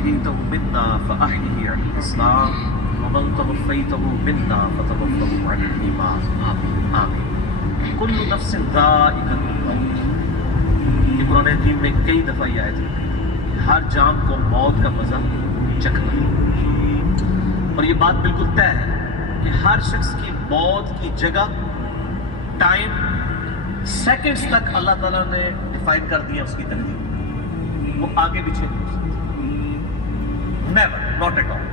أحييته منا فأحيه على الإسلام ومن توفيته منا فتوفه على الإيمان آمين آمين كل نفس ذائقة الموت. یہ قرآن حکیم میں کئی دفعہ یہ آیت ہے ہر جان کو موت کا مزہ چکھنا ہے، اور یہ بات بالکل طے ہے کہ ہر شخص کی موت کی جگہ، ٹائم، سیکنڈز تک اللہ تعالیٰ نے ڈیفائن کر دیا اس کی تقدیر، وہ آگے پیچھے نہیں ہو سکتی، نیور، ناٹ ایٹ آل۔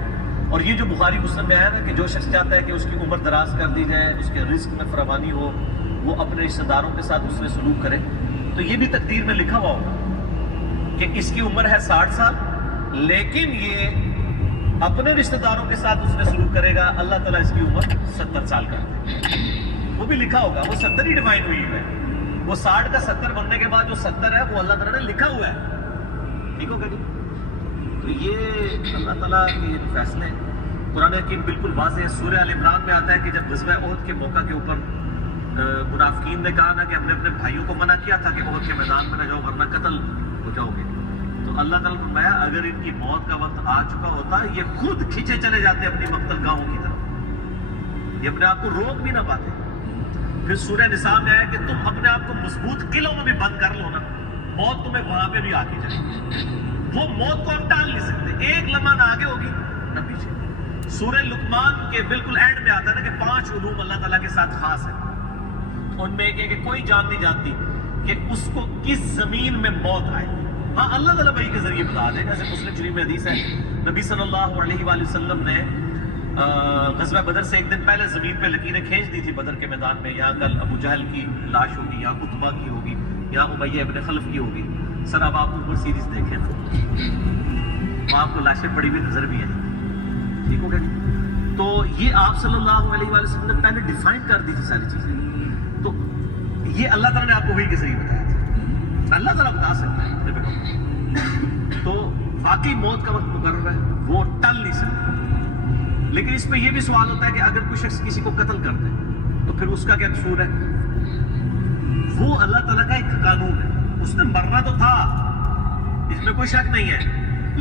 اور یہ جو بخاری مسلم میں آیا نا کہ جو شخص چاہتا ہے کہ اس کی عمر دراز کر دی جائے، اس کے رزق میں فراوانی ہو، وہ اپنے رشتہ داروں کے ساتھ اس میں سلوک کرے، تو یہ بھی تقدیر میں لکھا ہوا ہوگا کہ اس کی عمر ہے 60 سال، لیکن یہ اپنے رشتہ داروں کے ساتھ اس میں سلوک کرے گا، اللہ تعالیٰ اس کی عمر 70 سال کر دے، وہ بھی لکھا ہوگا، وہ 70 ہی ڈیفائن ہوئی ہے، وہ 60 کا 70 بننے کے بعد جو 70 ہے وہ اللہ تعالیٰ نے لکھا ہوا ہے، ٹھیک ہوگا جی؟ تو یہ اللہ تعالیٰ کے فیصلے ہیں۔ قرآن حکیم بالکل واضح ہے، سورہ ال عمران میں آتا ہے کہ جب غزوہ احد کے موقع کے اوپر منافقین نے کہا نا کہ ہم نے اپنے بھائیوں کو منع کیا تھا کہ احد کے میدان میں نہ جاؤ ورنہ قتل ہو جاؤ گے، تو اللہ تعالیٰ نے فرمایا اگر ان کی موت کا وقت آ چکا ہوتا یہ خود کھینچے چلے جاتے اپنی مقتل گاہوں کی طرف، یہ اپنے آپ کو روک بھی نہ پاتے۔ پھر سورہ نساء میں آیا کہ تم اپنے آپ کو مضبوط قلعوں میں بھی بند کر لو نا، موت تمہیں وہاں پہ بھی آ کے جائے، وہ موت کو آپ ٹال نہیں سکتے، ایک لمحہ نہ آگے ہوگی نہ پیچھے۔ سورہ لقمان کے بالکل اینڈ میں آتا ہے نا کہ 5 علوم اللہ تعالیٰ کے ساتھ خاص ہیں، ان میں ایک ہے کہ کوئی جان نہیں جانتی کہ اس کو کس زمین میں موت آئے، ہاں اللہ تعالیٰ وحی کے ذریعے بتا دے، جیسے مسلم شریف میں حدیث ہے نبی صلی اللہ علیہ وآلہ وسلم نے غزوہ بدر سے ایک دن پہلے زمین پہ لکیریں کھینچ دی تھی بدر کے میدان میں، یہاں کل ابو جہل کی لاش ہوگی، یہاں عتبہ کی ہوگی، یہاں امیہ ابن خلف کی ہوگی، سر اب آپ اوپر سیریز دیکھیں وہاں آپ کو لاشیں پڑی ہوئی نظر بھی ہیں، ٹھیک ہو گیا جی؟ تو یہ آپ صلی اللہ علیہ وآلہ وسلم نے پہلے ڈیفائن کر دی تھی ساری چیزیں، تو یہ اللہ تعالیٰ نے آپ کو وہی کے ذریعے بتایا تھا، اللہ تعالیٰ بتا سکتا ہے، تو واقعی موت کا وقت مقرر ہے، وہ ٹل نہیں سکتا۔ لیکن اس پہ یہ بھی سوال ہوتا ہے کہ اگر کوئی شخص کسی کو قتل کر دے تو پھر اس کا کیا قصور ہے؟ وہ اللہ تعالیٰ کا ایک قانون ہے، اس نے مرنا تو تھا، اس میں کوئی شک نہیں ہے،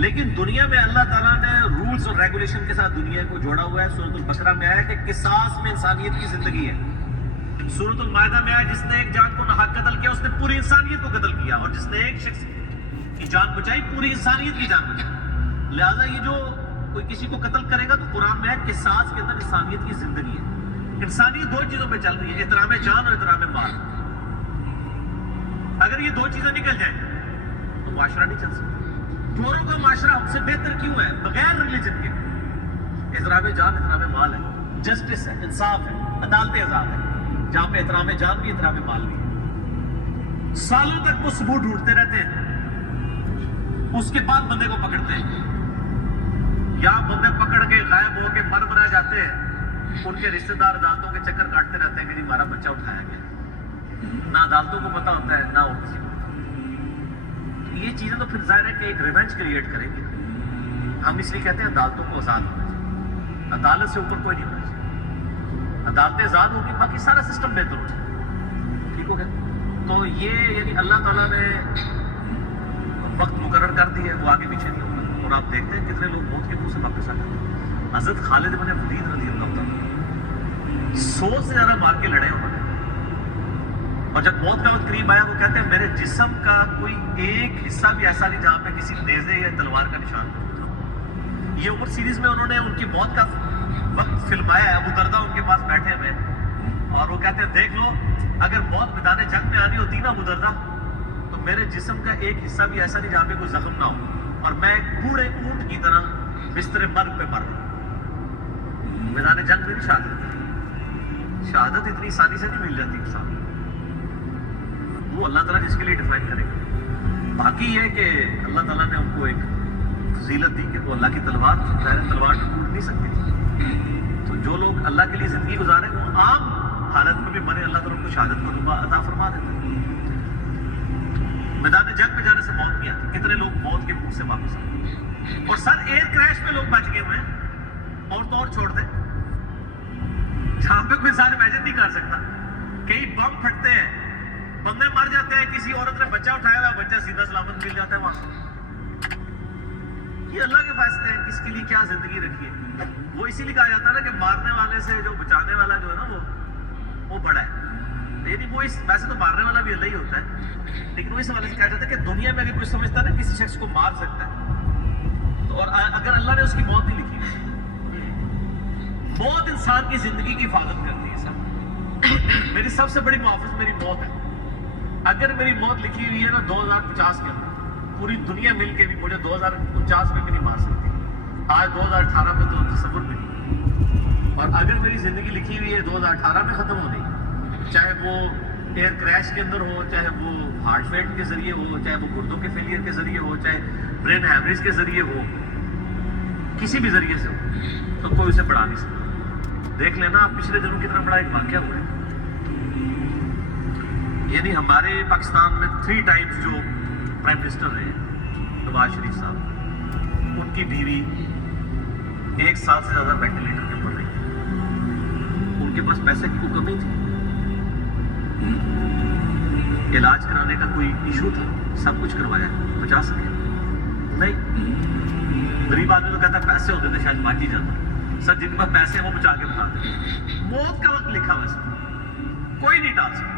لیکن دنیا میں اللہ تعالیٰ نے رولز اور ریگولیشن کے ساتھ دنیا کو جوڑا ہوا ہے۔ سورۃ البقرہ میں آیا کہ قصاص میں انسانیت کی زندگی ہے، سورۃ المائدہ میں آیا جس نے ایک جان کو ناحق قتل کیا اس نے پوری انسانیت کو قتل کیا، اور جس نے ایک شخص کی جان بچائی پوری انسانیت کی جان بچائی۔ لہٰذا یہ جو کوئی کسی کو قتل کرے گا تو قرآن میں ہے قصاص کے اندر انسانیت کی زندگی ہے، انسانیت 2 چیزوں پہ چل رہی ہے، احترام جان اور احترام مال۔ اگر یہ 2 چیزیں نکل جائیں تو معاشرہ نہیں چل سکتا۔ چوروں کا معاشرہ ہم سے بہتر کیوں ہے بغیر ریلیجن کے؟ احترام جان احترام مال ہے، جسٹس ہے، انصاف ہے، عدالت آزاد ہے، جہاں پہ احترام جان بھی احترام مال بھی ہے۔ سالوں تک وہ ثبوت ڈھونڈتے رہتے ہیں، اس کے بعد بندے کو پکڑتے ہیں، یا بندے پکڑ کے غائب ہو کے مر جاتے ہیں، ان کے رشتہ دار عدالتوں کے چکر کاٹتے رہتے ہیں کہ جی ہمارا بچہ اٹھایا گیا، نہ عدالتوں کو پتا ہوتا ہے نہ وہ کسی کو پتا۔ یہ چیزیں تو پھر ظاہر ہے کہ ایک ریونج کریٹ کریں گے۔ ہم اس لیے کہتے ہیں عدالتوں کو آزاد ہونا چاہیے، عدالت سے اوپر کوئی نہیں ہونا چاہیے، عدالتیں آزاد ہوگی باقی سارا سسٹم بہتر ہو جائے، ٹھیک ہو گیا؟ تو یہ یعنی اللہ تعالیٰ نے وقت مقرر کر دی ہے، وہ آگے پیچھے نہیں ہوگا، اور آپ دیکھتے ہیں کتنے لوگ موت کے منہ سے واپس آتے ہیں۔ حضرت خالد بن ولید رضی اللہ عنہ 100 سے زیادہ مار کے لڑے انہوں نے، اور جب موت کا وقت قریب آیا وہ کہتے ہیں میرے جسم کا کوئی ایک حصہ بھی ایسا نہیں جہاں پہ کسی نیزے یا تلوار کا نشان موجود ہو۔ یہ عمر سیریز میں انہوں نے ان کی موت کا وقت فلمایا ہے، ابو دردہ ان کے پاس بیٹھے ہوئے، اور وہ کہتے ہیں دیکھ لو اگر موت میدان جنگ میں آنی ہوتی نا ابو دردہ تو میرے جسم کا ایک حصہ بھی ایسا نہیں جہاں پہ کوئی زخم نہ ہو، اور میں ایک بوڑھے اونٹ کی طرح بستر مرگ پہ مر رہا ہوں۔ میدان جنگ میں نہیں شہادت اتنی آسانی سے نہیں مل جاتی انسان، وہ اللہ تعالیٰ جس کے لیے ڈیفائن کرے گا۔ باقی یہ کہ اللہ تعالیٰ نے ان کو ایک فضیلت دی کہ وہ اللہ کی تلوار تلوار ٹوٹ نہیں سکتی، تو جو لوگ اللہ کے لیے زندگی گزارے وہ عام حالت میں بھی مرے اللہ تعالیٰ کو شہادت کو عطا فرما دیتا ہے۔ میدان جنگ میں جانے سے موت نہیں آتی، کتنے لوگ موت کے منہ سے واپس آتے، اور سر ایئر کریش میں لوگ بچ گئے ہوئے ہیں، اور تو اور چھوڑ دیں جہاں پہ کوئی انسان امیجن نہیں کر سکتا، کئی بم پھٹتے ہیں، بندے مر جاتے ہیں، کسی عورت نے بچہ اٹھایا ہوا، بچہ سیدھا سلامت مل جاتا ہے وہاں، یہ اللہ کے فیصلے ہیں کس کے لیے کیا زندگی رکھی ہے. وہ اسی لیے کہا جاتا ہے نا کہ مارنے والے سے جو بچانے والا جو ہے نا وہ بڑا ہے. یعنی وہ ویسے تو مارنے والا بھی اللہ ہی ہوتا ہے, لیکن وہ اس حوالے سے کہا جاتا ہے کہ دنیا میں اگر کوئی سمجھتا ہے نا کسی شخص کو مار سکتا ہے تو, اور اگر اللہ نے اس کی موت نہیں لکھی, موت انسان کی زندگی کی حفاظت کرتی ہے. صاحب میری سب سے بڑی محافظ میری موت ہے. اگر میری موت لکھی ہوئی ہے نا 2050 کے اندر, پوری دنیا مل کے بھی مجھے 2049 میں بھی نہیں مار سکتی. آج 2018 میں تو تصور بھی نہیں. اور اگر میری زندگی لکھی ہوئی ہے 2018 میں ختم ہو گئی, چاہے وہ ایئر کریش کے اندر ہو, چاہے وہ ہارٹ فیلٹ کے ذریعے ہو, چاہے وہ گردوں کے فیلئر کے ذریعے ہو, چاہے برین ہیمریج کے ذریعے ہو, کسی بھی ذریعے سے ہو, تو کوئی اسے بڑھا نہیں سکتا. دیکھ لینا آپ پچھلے دنوں کتنا بڑا ایک واقعہ ہوا ہے. یعنی ہمارے پاکستان میں 3 ٹائمز جو پرائم منسٹر رہے نواز شریف صاحب, ان کی بیوی 1 سال سے زیادہ وینٹیلیٹر کے اوپر رہی. ان کے پاس پیسے کی کوئی کمی تھی, علاج کرانے کا کوئی ایشو تھا, سب کچھ کروایا, بچا سکے نہیں. غریب آدمی تو کہتا ہے پیسے ہوتے تھے شاید بچ ہی جاتا. سر جن کے پاس پیسے ہیں وہ بچا کے بتاتے ہیں. موت کا وقت لکھا ویسے کوئی نہیں ٹال سکتا.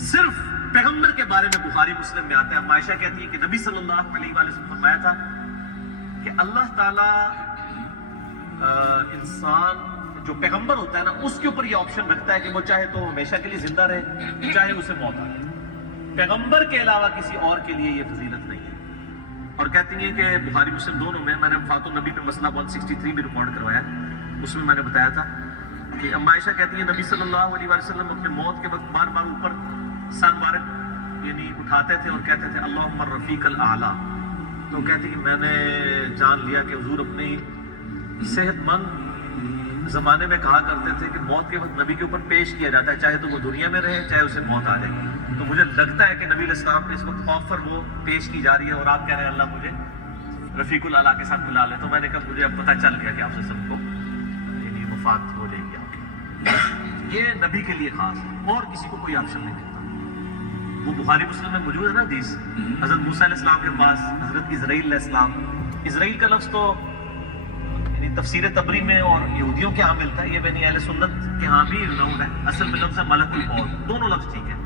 صرف پیغمبر کے بارے میں بخاری مسلم میں آتا ہے, عائشہ کہتی ہے کہ نبی صلی اللہ علیہ وآلہ وسلم فرمایا تھا کہ اللہ تعالیٰ انسان جو پیغمبر ہوتا ہے نا اس کے اوپر یہ آپشن رکھتا ہے کہ وہ چاہے تو ہمیشہ کے لیے زندہ رہے, چاہے اسے موت آ جائے. پیغمبر کے علاوہ کسی اور کے لیے یہ فضیلت نہیں ہے. اور کہتی ہیں کہ بخاری مسلم دونوں میں نے وفات النبی میں مسئلہ 163 بھی ریکارڈ کروایا, اس میں نے بتایا تھا کہ عائشہ کہتی ہیں نبی صلی اللہ علیہ وسلم اپنے موت کے وقت بار بار اوپر سر مبارک یعنی اٹھاتے تھے اور کہتے تھے اللہم الرفیق الاعلیٰ. تو کہتی کہ میں نے جان لیا کہ حضور اپنی صحت مند زمانے میں کہا کرتے تھے کہ موت کے وقت نبی کے اوپر پیش کیا جاتا ہے, چاہے تو وہ دنیا میں رہے چاہے اسے موت آ جائے. تو مجھے لگتا ہے کہ نبی علیہ السلام پہ اس وقت آفر وہ پیش کی جا رہی ہے اور آپ کہہ رہے ہیں اللہ مجھے رفیق الاعلیٰ کے ساتھ ملا لے. تو میں نے کہا مجھے اب پتہ چل گیا کہ آپ سے سب کو یعنی وفات ہو جائے گی آپ کی. یہ نبی کے لیے خاص ہے اور کسی کو کوئی آپشن نہیں دیتا. وہ بخاری مسلم میں موجود ہے نا حدیث, حضرت موسیٰ علیہ السلام کے پاس حضرت اسرائیل علیہ السلام, اسرائیل کا لفظ تو یعنی تفسیر تبری میں اور یہودیوں کے ہاں ملتا ہے, یہ بنی اہل سنت کے ہاں بھی راؤنڈ ہے. اصل میں لفظ ہے ملک الموت, دونوں لفظ ٹھیک ہے.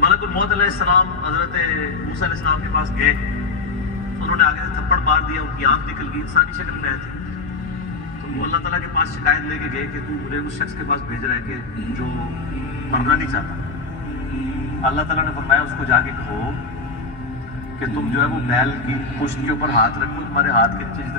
ملک الموت علیہ السلام حضرت موسیٰ علیہ السلام کے پاس گئے, انہوں نے آگے سے تھپڑ مار دیا, ان کی آنکھ نکل گئی, انسانی شکل میں آئے تھے. تو وہ اللہ تعالیٰ کے پاس شکایت لے کے گئے کہ تو مجھے اس شخص کے پاس بھیج رہا ہے کہ جو مرنا نہیں چاہتا. اللہ تعالیٰ نے فرمایا اس کو جا کے کہو کہ تم جو ہے وہ بیل کی پشت کے اوپر ہاتھ رکھو, تمہارے ہاتھ کے نیچے جتنے